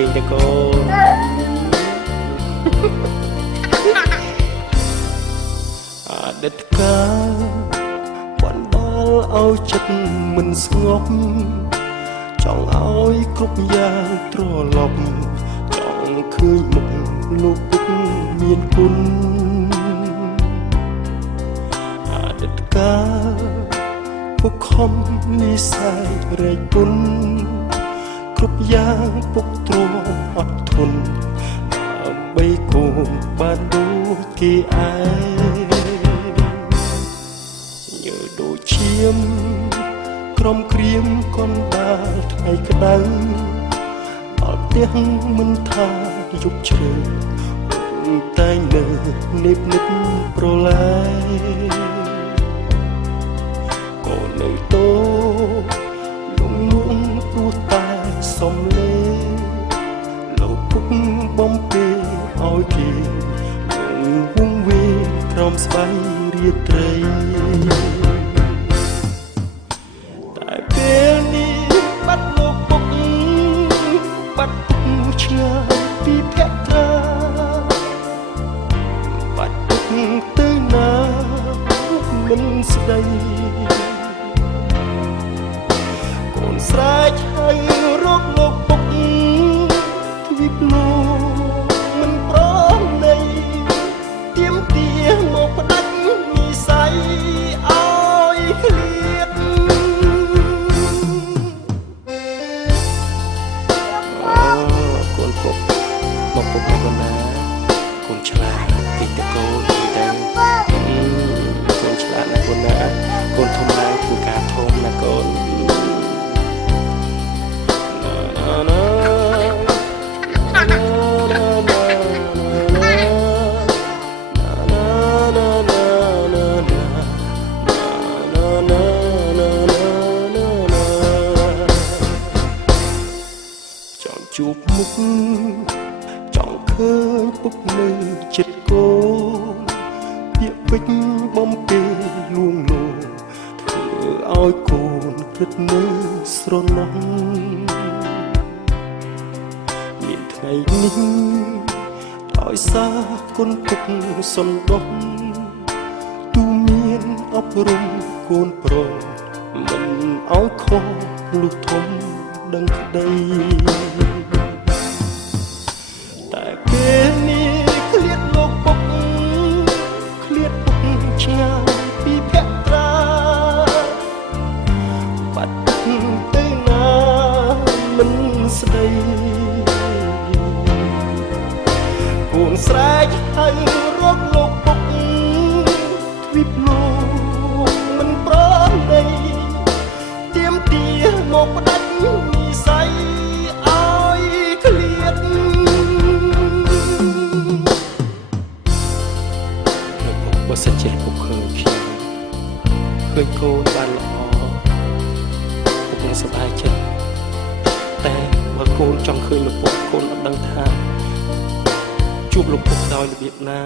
គេងទៅកូនអតីតកាលបណ្ដាលឲ្យចិត្តមិនស្ងប់ចង់ឲ្យគ្រប់យ៉ាងត្រឡប់ចង់ឃើញមុខលោកពុកមានគុណអតីតកាលពុកខំនិស័យរែកពុនគ្រប់យ៉ាងពុកទ្រាំអត់ធន់ដើម្បីកូនបានដូចគេឯងញើដូចឈាមក្រំក្រៀមកុនដាលថ្ងៃក្តៅដល់ផ្ទះមិនថាយប់ជ្រៅតែងនៅនិបនិបប្រឡាយកូននៅតូលងលងពោះតែសំលេលោកពុកបំពេឲ្យគេវងវេក្រោមស្បៃរាត្រីតែពេលនេះបាត់លោកពុកបាត់ពុកឆ្ងាយពីភក្ត្រាបាត់ពុកទៅណាមិនស្ដីកូនស្រែកហៅរកលោកពុកទ្វីបលោកមិនប្រណីទៀមទាមកផ្ដាច់និស័យឲ្យឃ្លាតកូនពុកមកពុកមកណាកូនឆ្លាតតិចតកូនតែកូនឆ្លាតណាកូនណាកូនធំឡើងធ្វើការធំណាកូនជួបមុខចង់ឃើញពុកនៅចិត្តកូនពាក្យពេចន៍បំពេលួងលោមធ្វើឲ្យកូនគិតនៅស្រណោះមានថ្ងៃនេះដោយសារគុណពុកសន្តោសទូមានអប់រំកូនប្រុសមិនឲ្យខុសលុះធំដឹងក្តីតែពេលនេះឃ្លាតលោកពុកឃ្លាតពុកឆ្ងាយពីភក្ត្រាបាត់ពុកទៅណាមិនស្ដីកូនស្រែកហៅរកលោកពុកទ្វីបលោកមិនប្រណីទៀមទាមកផ្ដាច់និស័យឲ្យឃ្លាតបើសិនជាពុកឃើញខ្ញុំឃើញកូនបានល្អពុកនឹងសប្បាយចិត្តតែបើកូនចង់ឃើញលោកពុកកូនអត់ដឹងថាជួបលោកពុកដោយរបៀបណា